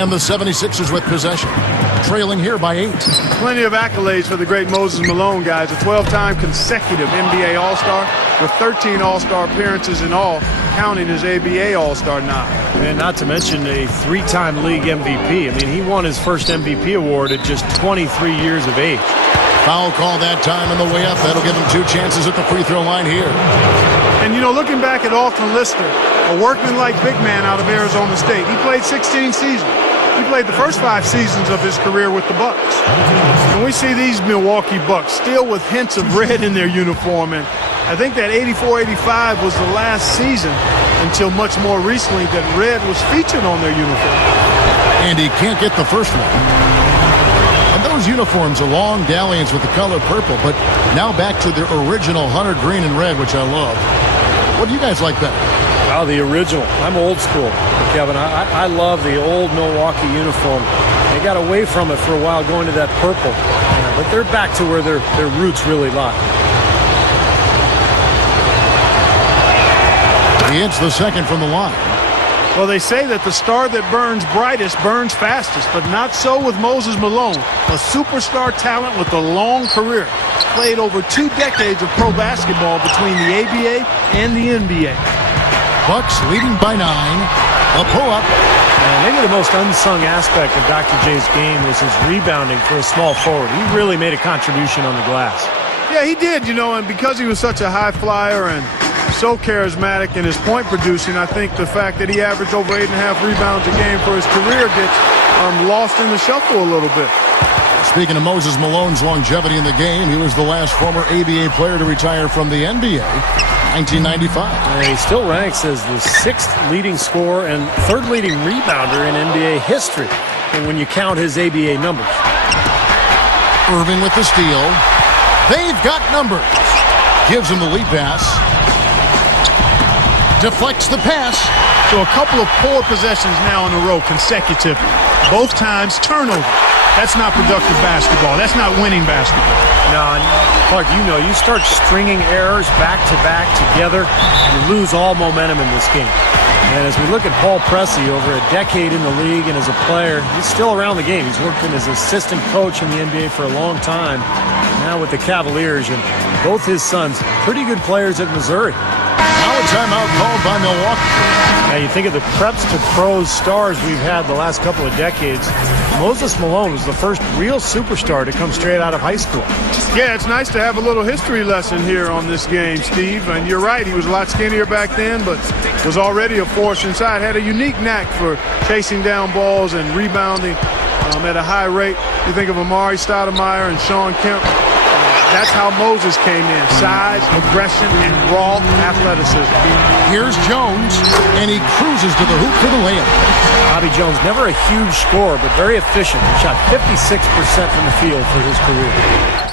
And the 76ers with possession, trailing here by 8. Plenty of accolades for the great Moses Malone, guys. A 12-time consecutive NBA All-Star with 13 All-Star appearances in all, counting his ABA All-Star nod. And not to mention a 3-time league MVP. I mean, he won his first MVP award at just 23 years of age. Foul call that time on the way up. That'll give him 2 chances at the free throw line here. And, you know, looking back at Alton Lister, a workman-like big man out of Arizona State, he played 16 seasons. He played the first 5 seasons of his career with the Bucks. And we see these Milwaukee Bucks still with hints of red in their uniform. And I think that 84-85 was the last season until much more recently that red was featured on their uniform. And he can't get the first one. And those uniforms, a long dalliance with the color purple, but now back to their original hunter green and red, which I love. What do you guys like better? Oh, the original. I'm old school, Kevin. I love the old Milwaukee uniform. They got away from it for a while going to that purple. But they're back to where their roots really lie. He hits the second from the line. Well, they say that the star that burns brightest burns fastest, but not so with Moses Malone, a superstar talent with a long career. Played over 2 decades of pro basketball between the ABA and the NBA. Bucks leading by 9. A pull-up. And maybe the most unsung aspect of Dr. J's game was his rebounding for a small forward. He really made a contribution on the glass. Yeah, he did, you know, and because he was such a high flyer and so charismatic in his point producing, I think the fact that he averaged over 8.5 rebounds a game for his career gets lost in the shuffle a little bit. Speaking of Moses Malone's longevity in the game, he was the last former ABA player to retire from the NBA, 1995. And he still ranks as the 6th leading scorer and 3rd leading rebounder in NBA history, and when you count his ABA numbers. Irving with the steal. They've got numbers. Gives him the lead pass. Deflects the pass. So a couple of poor possessions now in a row consecutively. Both times turnover. That's not productive basketball. That's not winning basketball. No, and Clark, you know, you start stringing errors back-to-back together, you lose all momentum in this game. And as we look at Paul Pressey, over a decade in the league and as a player, he's still around the game. He's worked as assistant coach in the NBA for a long time, now with the Cavaliers, and both his sons, pretty good players at Missouri. Now a timeout called by Milwaukee. Now you think of the preps to pros stars we've had the last couple of decades. Moses Malone was the first real superstar to come straight out of high school. Yeah, it's nice to have a little history lesson here on this game, Steve. And you're right, he was a lot skinnier back then, but was already a force inside. Had a unique knack for chasing down balls and rebounding at a high rate. You think of Amari Stoudemire and Sean Kemp. That's how Moses came in. Size, aggression, and raw athleticism. Here's Jones, and he cruises to the hoop for the layup. Bobby Jones, never a huge scorer, but very efficient. He shot 56% from the field for his career.